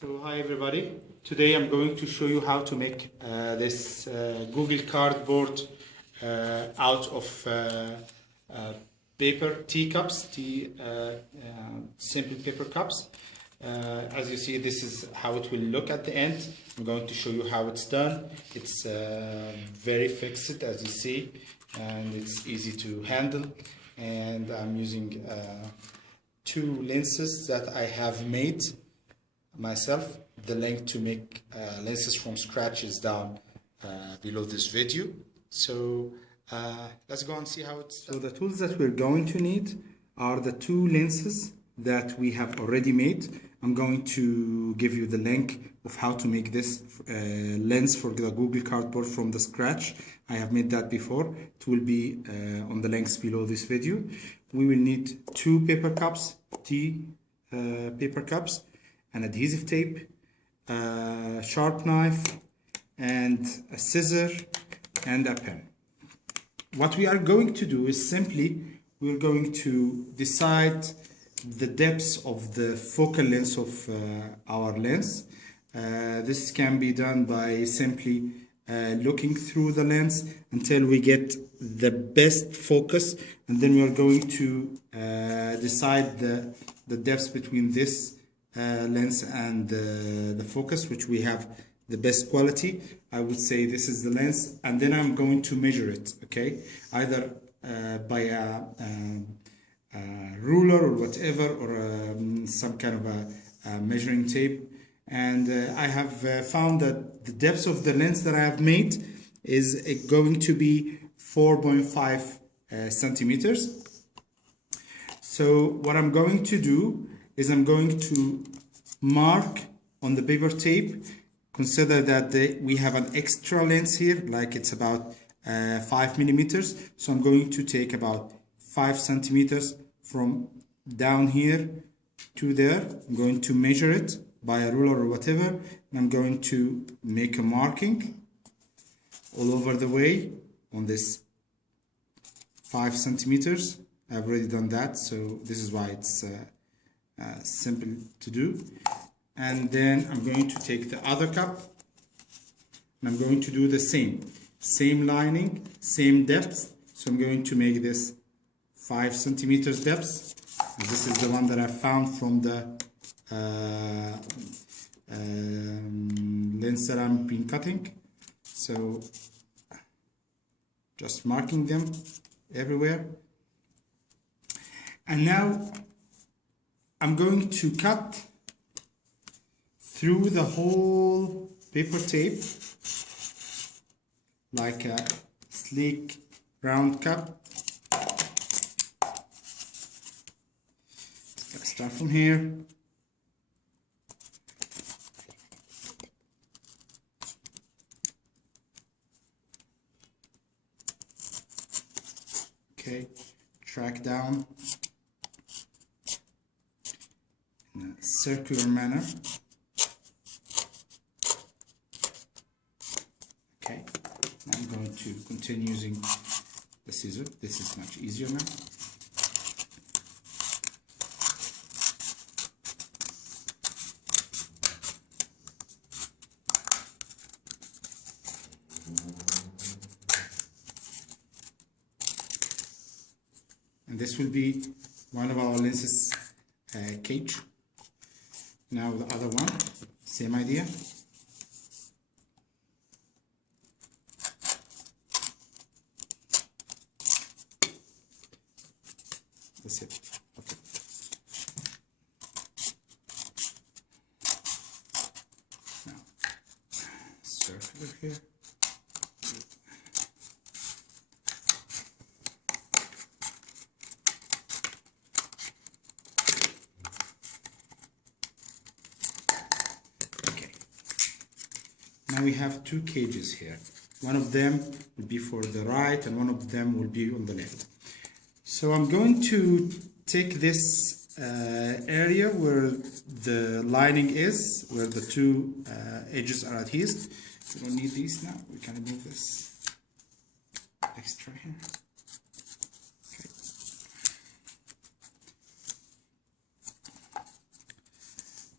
So hi everybody, today I'm going to show you how to make this Google Cardboard out of paper teacups, simple paper cups. As you see, this is how it will look at the end. I'm going to show you how it's done. It's very fixed, as you see, and it's easy to handle. And I'm using two lenses that I have made myself. The link to make lenses from scratch is down below this video. So let's go and see how it's done. So the tools that we're going to need are the two lenses that we have already made. I'm going to give you the link of how to make this lens for the Google Cardboard from the scratch. I have made that before. It will be on the links below this video. We will need two paper cups, paper cups, an adhesive tape, a sharp knife, and a scissor and a pen. What we are going to do is simply we're going to decide the depths of the focal length of our lens. This can be done by simply looking through the lens until we get the best focus, and then we are going to decide the depths between this lens and the focus, which we have the best quality. I would say this is the lens, and then I'm going to measure it, okay, either by a ruler or whatever, or some kind of a measuring tape. And I have found that the depth of the lens that I have made is going to be 4.5 centimeters. So what I'm going to do is I'm going to mark on the paper tape. Consider that we have an extra lens here, like it's about 5 millimeters. So I'm going to take about 5 centimeters from down here to there. I'm going to measure it by a ruler or whatever, and I'm going to make a marking all over the way on this 5 centimeters. I've already done that, so this is why it's simple to do. And then I'm going to take the other cup and I'm going to do the same lining, same depth. So I'm going to make this 5 centimeters depth. And this is the one that I found from the lens that I've been cutting. So just marking them everywhere. And now I'm going to cut through the whole paper tape like a sleek round cup. Let's start from here. Okay, track down in a circular manner. Okay, I'm going to continue using the scissor. This is much easier now. And this will be one of our lenses cage. Now the other one, same idea. That's it. Okay. Now, circular here. Now we have two cages here. One of them will be for the right and one of them will be on the left. So I'm going to take this area where the lining is, where the two edges are adhesed. We don't need these now. We can remove this extra here. Okay.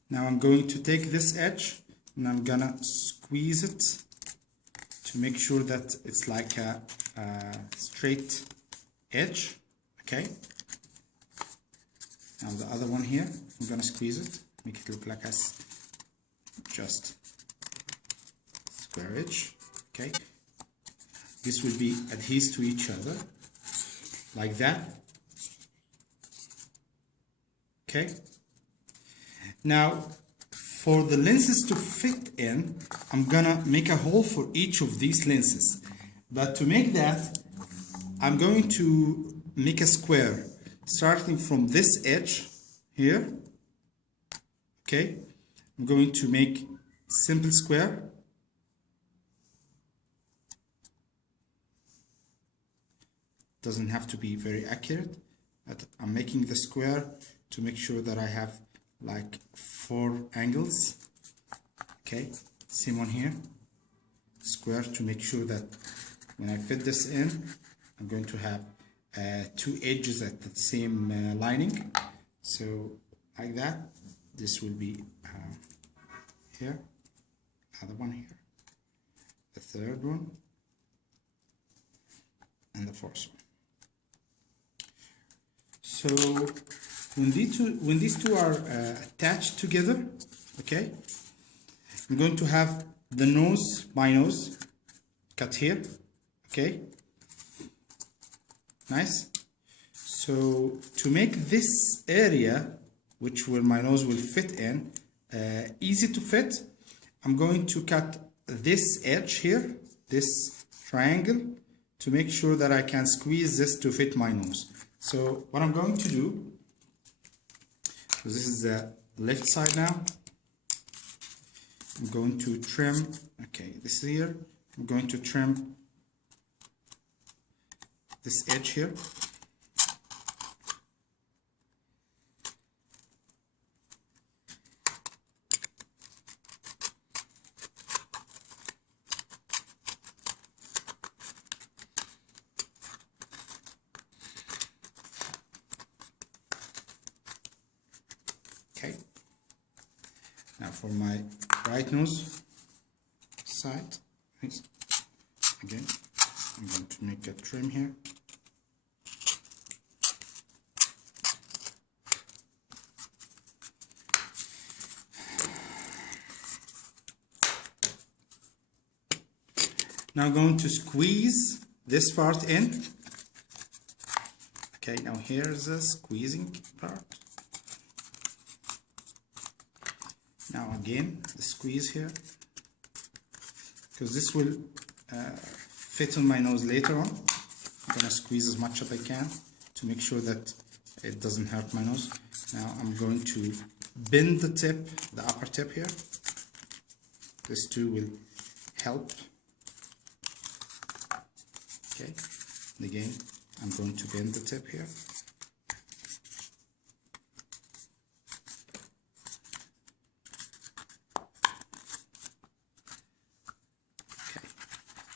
Now I'm going to take this edge and I'm gonna squeeze it to make sure that it's like a straight edge. Okay. Now the other one here, I'm gonna squeeze it, make it look like a just square edge. Okay. This will be adhesed to each other like that. Okay. Now for the lenses to fit in, I'm gonna make a hole for each of these lenses. But to make that, I'm going to make a square starting from this edge here. Okay. I'm going to make simple square. Doesn't have to be very accurate, but I'm making the square to make sure that I have like 4 angles. Okay, same one here. Square to make sure that when I fit this in, I'm going to have 2 edges at the same lining. So like that. This will be here, other one here, the third one, and the fourth one. So when these two are attached together, okay, I'm going to have the nose, my nose, cut here, okay, nice. So to make this area, which where my nose will fit in, easy to fit, I'm going to cut this edge here, this triangle, to make sure that I can squeeze this to fit my nose. So what I'm going to do, so this is the left side now, I'm going to trim, okay, this here, I'm going to trim this edge here. Okay, now for my right nose side, again, I'm going to make a trim here. Now I'm going to squeeze this part in. Okay, now here's the squeezing part. Now again, the squeeze here, because this will fit on my nose later on. I'm gonna squeeze as much as I can to make sure that it doesn't hurt my nose. Now I'm going to bend the tip, the upper tip here. This too will help. Okay, and again, I'm going to bend the tip here.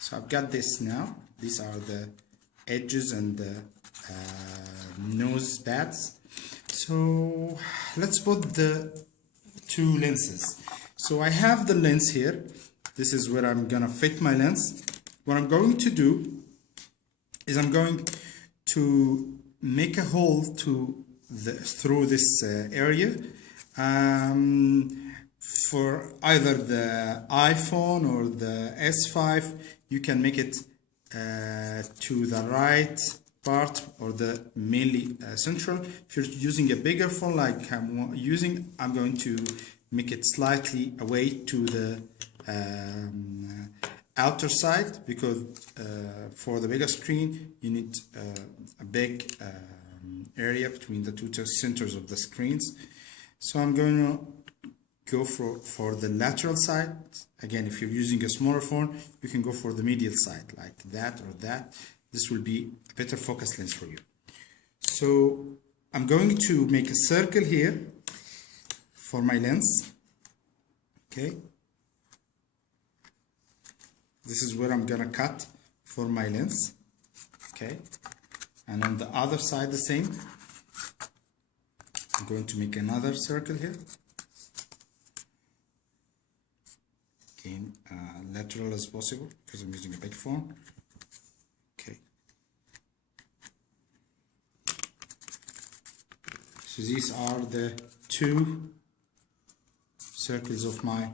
So I've got this now. These are the edges and the nose pads. So let's put the 2 lenses. So I have the lens here. This is where I'm gonna fit my lens. What I'm going to do is I'm going to make a hole through this area. For either the iPhone or the S5, you can make it to the right part or the mainly central. If you're using a bigger phone like I'm using, I'm going to make it slightly away to the outer side, because for the bigger screen you need a big area between the 2 centers of the screens. So I'm going to go for the lateral side. Again, if you're using a smaller phone, you can go for the medial side like that or that. This will be a better focus lens for you. So I'm going to make a circle here for my lens. Okay, this is where I'm gonna cut for my lens. Okay, and on the other side the same. I'm going to make another circle here. natural as possible because I'm using a big phone. Okay. So these are the two circles of my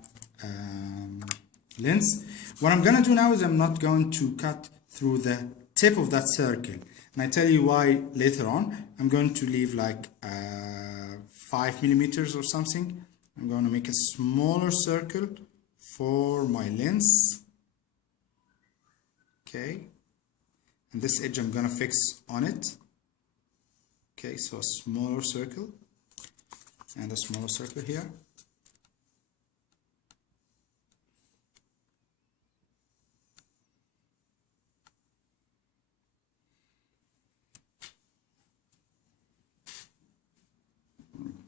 lens. What I'm gonna do now is I'm not going to cut through the tip of that circle, and I tell you why later on. I'm going to leave like 5 millimeters or something. I'm going to make a smaller circle for my lens. Okay, and this edge I'm gonna fix on it. Okay, so a smaller circle and a smaller circle here.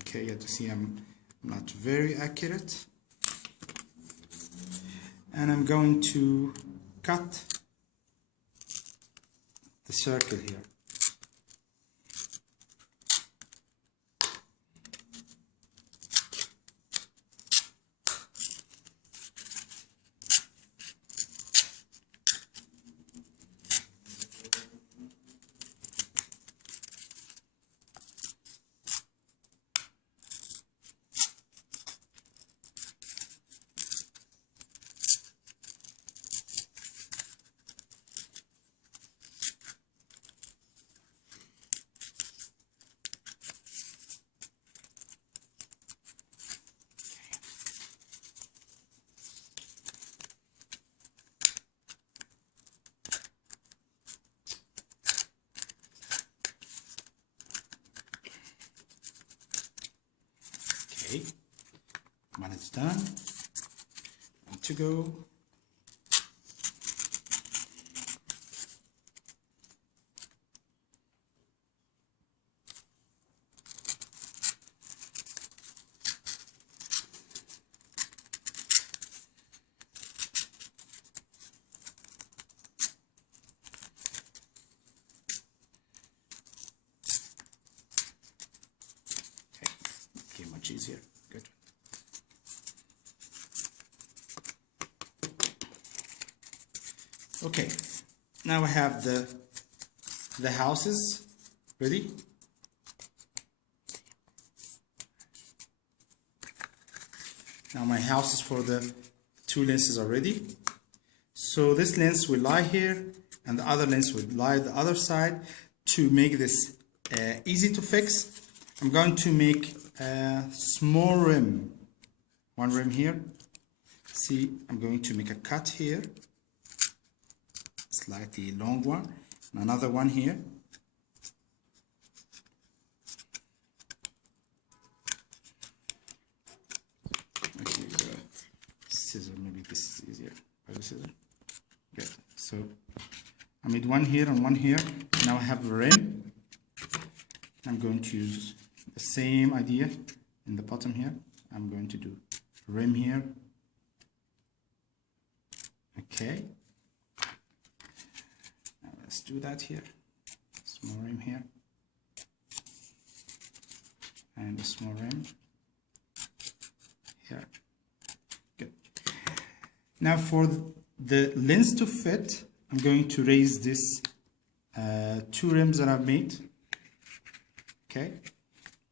Okay, you have to see I'm not very accurate. And I'm going to cut the circle here. Okay, when it's done, I'm to go. Okay, much easier. Good. Okay, now I have the houses ready. Now my house is for the two lenses are ready. So this lens will lie here and the other lens will lie the other side. To make this easy to fix, I'm going to make a small rim. One rim here. See, I'm going to make a cut here. Slightly long one. And another one here. Okay, scissor, maybe this is easier. By the scissor. Good. So I made one here and one here. Now I have a rim. I'm going to use the same idea in the bottom here. I'm going to do rim here. Okay. Now let's do that here. Small rim here. And a small rim here. Good. Now for the lens to fit, I'm going to raise this two rims that I've made. Okay,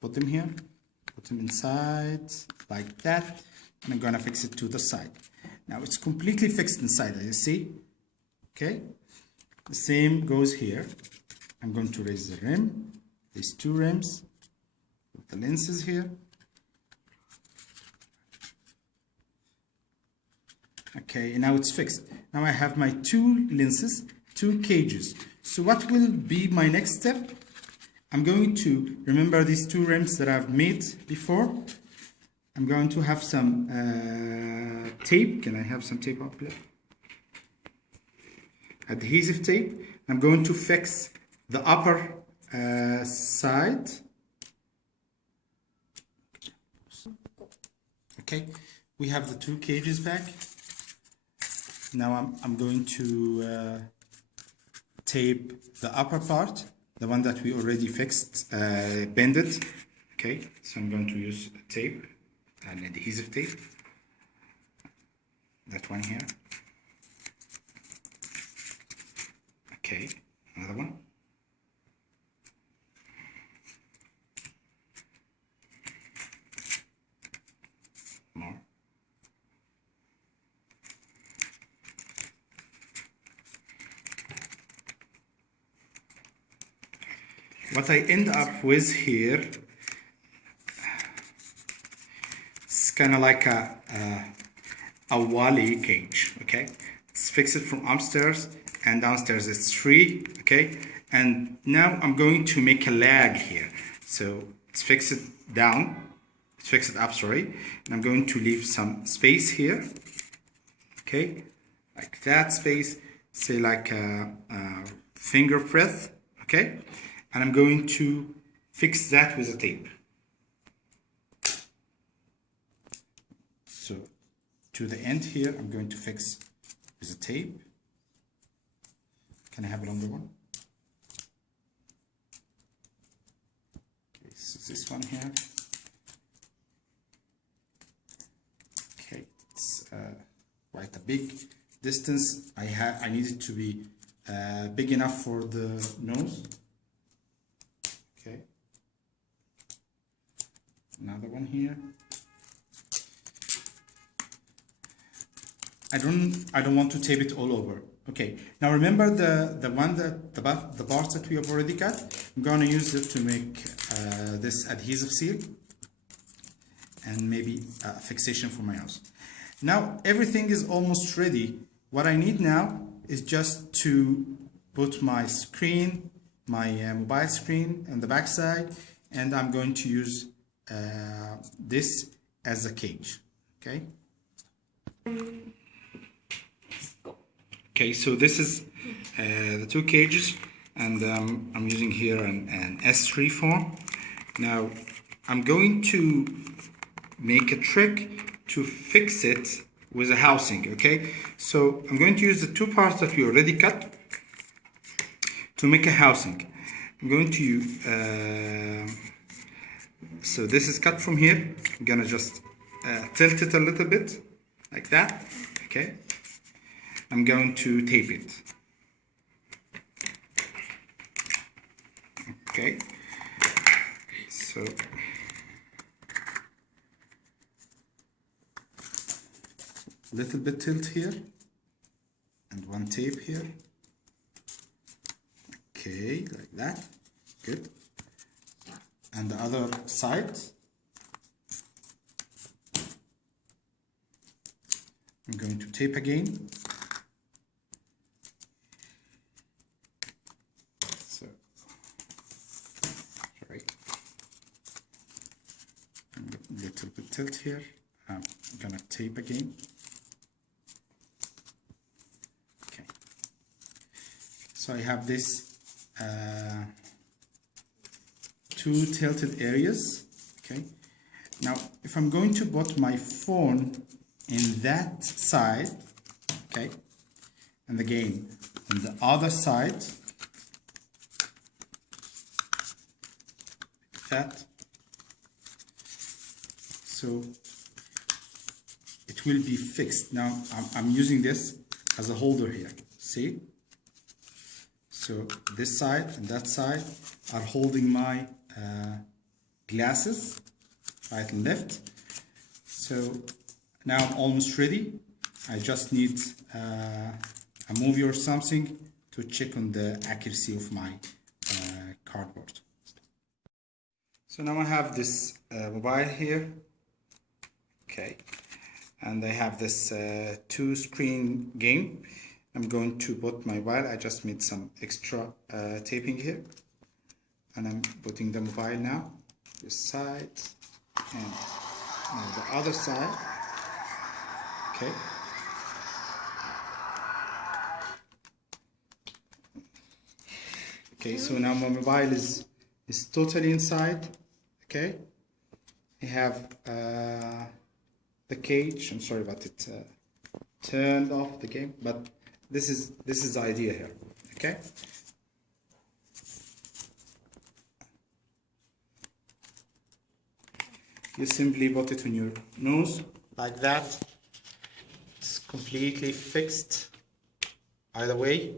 put them here, put them inside like that, and I'm gonna fix it to the side. Now it's completely fixed inside, as you see. Okay, the same goes here. I'm going to raise the rim, these two rims, put the lenses here. Okay, and now it's fixed. Now I have my two lenses, two cages. So what will be my next step? I'm going to remember these two rims that I've made before. I'm going to have some tape. Can I have some tape up here? Adhesive tape. I'm going to fix the upper side. Okay, we have the two cages back. Now I'm going to tape the upper part, the one that we already fixed, bend it. Okay, so I'm going to use tape, an adhesive tape. That one here. Okay, another one. More. What I end up with here is kind of like a Wally cage, okay? It's fixed from upstairs and downstairs it's free, okay? And now I'm going to make a lag here. So it's fixed down, it's fixed up, sorry. And I'm going to leave some space here, okay? Like that space, say like a finger breadth, okay? And I'm going to fix that with a tape. So to the end here, I'm going to fix with a tape. Can I have a longer one? Okay, so this one here. Okay, it's quite a big distance. I need it to be big enough for the nose. Okay, another one here. I don't want to tape it all over. Okay, now remember the parts that we have already cut. I'm gonna use it to make this adhesive seal and maybe a fixation for my nose. Now everything is almost ready. What I need now is just to put my screen, my mobile screen on the back side, and I'm going to use this as a cage. Okay. Okay, so this is the two cages, and I'm using here an S3 form. Now I'm going to make a trick to fix it with a housing. Okay, so I'm going to use the two parts that we already cut to make a housing. I'm going to use, so this is cut from here. I'm gonna just tilt it a little bit like that. Okay, I'm going to tape it. Okay, so little bit tilt here and one tape here. Okay, like that. Good. And the other side, I'm going to tape again. So, sorry, a little bit tilt here. I'm gonna tape again. Okay. So I have this two tilted areas. Okay. Now, if I'm going to put my phone in that side, okay, and again on the other side, like that, so it will be fixed. Now I'm using this as a holder here. See? So this side and that side are holding my glasses, right and left. So now I'm almost ready. I just need a movie or something to check on the accuracy of my cardboard. So now I have this mobile here. Okay, and I have this two screen game. I'm going to put my mobile. I just made some extra taping here, and I'm putting the mobile now this side and now the other side. Okay. Okay, so now my mobile is totally inside. Okay, I have the cage. I'm sorry about it. Turned off the game, but this is the idea here. Okay. You simply put it on your nose like that. It's completely fixed either way.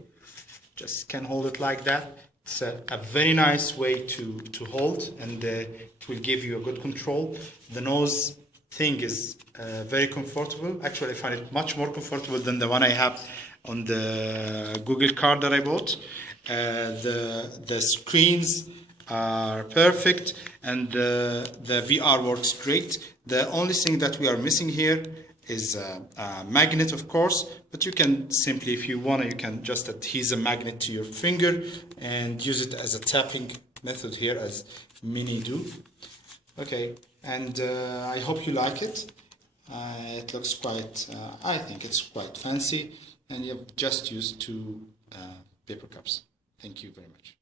just can hold it like that. It's a very nice way to hold, and it will give you a good control. The nose thing is very comfortable. Actually, I find it much more comfortable than the one I have on the Google card that I bought. The screens are perfect, and the VR works great. The only thing that we are missing here is a magnet, of course, but you can simply, if you want, you can just adhere a magnet to your finger and use it as a tapping method here, as many do. Okay, and I hope you like it. It looks quite, I think it's quite fancy, and you've just used 2 paper cups. Thank you very much.